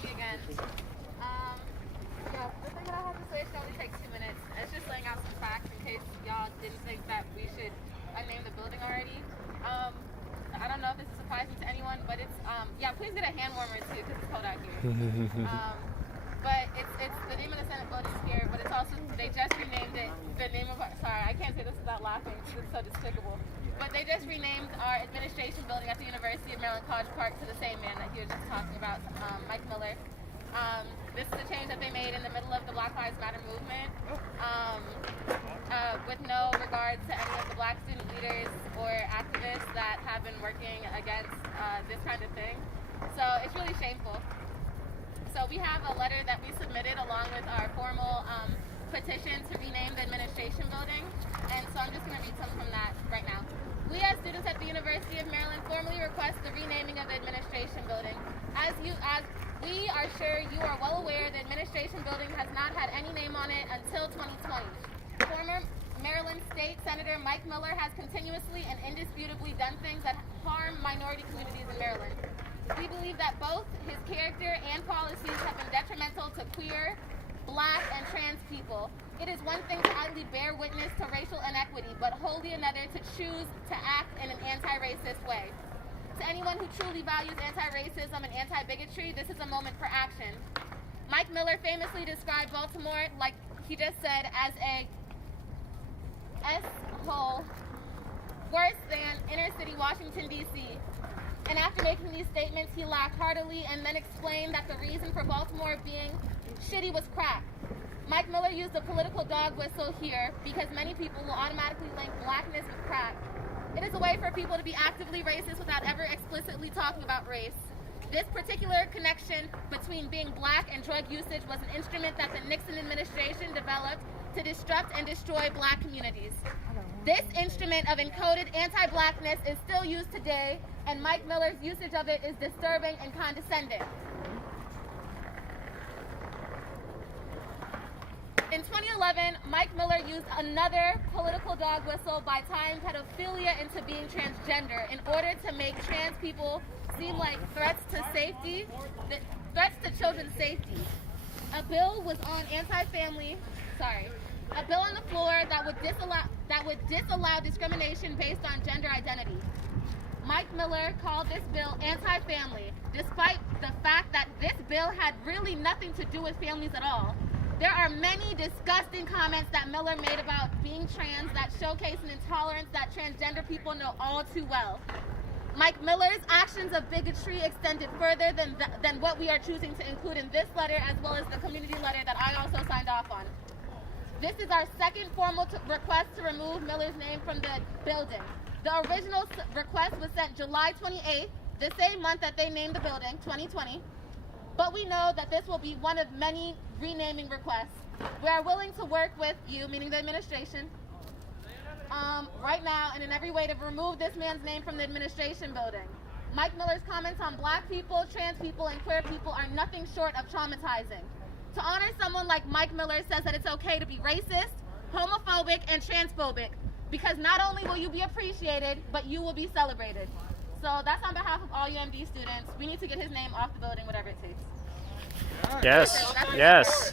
Again. Yeah, the thing that I have to say should only take 2 minutes. It's just laying out some facts in case y'all didn't think that we should name the building already. I don't know if this is surprising to anyone, but it's, yeah, please get a hand warmer too because it's cold out here. But it's the name of the Senate building here, but it's also, they just renamed it, the name of our, sorry, I can't say this without laughing because it's so despicable. But they just renamed our administration building at the University of Maryland College Park to the same man that he was just talking about, Mike Miller. This is a change that they made in the middle of the Black Lives Matter movement, with no regard to any of the black student leaders or activists that have been working against this kind of thing. So it's really shameful. So we have a letter that we submitted along with our formal petition to rename the administration building, and so I'm just going to read some from that right now. We as students at the University of Maryland formally request the renaming of the administration building. As we are sure you are well aware, the administration building has not had any name on it until 2020. Former Maryland State Senator Mike Miller has continuously and indisputably done things that harm minority communities in Maryland. We believe that both his character and policies have been detrimental to queer, black, and trans people. It is one thing to idly bear witness to racial inequity, but wholly another to choose to act in an anti-racist way. To anyone who truly values anti-racism and anti-bigotry, this is a moment for action. Mike Miller famously described Baltimore, like he just said, as a S-hole worse than inner-city Washington, D.C., and after making these statements, he laughed heartily and then explained that the reason for Baltimore being shitty was crack. Mike Miller used a political dog whistle here because many people will automatically link blackness with crack. It is a way for people to be actively racist without ever explicitly talking about race. This particular connection between being black and drug usage was an instrument that the Nixon administration developed to disrupt and destroy black communities. This instrument of encoded anti-blackness is still used today, and Mike Miller's usage of it is disturbing and condescending. In 2011, Mike Miller used another political dog whistle by tying pedophilia into being transgender in order to make trans people seem like threats to safety, threats to children's safety. A bill was on a bill on the floor that would disallow discrimination based on gender identity. Mike Miller called this bill anti-family, despite the fact that this bill had really nothing to do with families at all. There are many disgusting comments that Miller made about being trans that showcase an intolerance that transgender people know all too well. Mike Miller's actions of bigotry extended further than what we are choosing to include in this letter, as well as the community letter that I also signed off on. This is our second formal request to remove Miller's name from the building. The original request was sent July 28th, the same month that they named the building, 2020. But we know that this will be one of many renaming requests. We are willing to work with you, meaning the administration, right now and in every way to remove this man's name from the administration building. Mike Miller's comments on black people, trans people, and queer people are nothing short of traumatizing. To honor someone like Mike Miller says that it's okay to be racist, homophobic, and transphobic, because not only will you be appreciated, but you will be celebrated. So that's on behalf of all UMD students. We need to get his name off the building, whatever it takes. Yes, yes.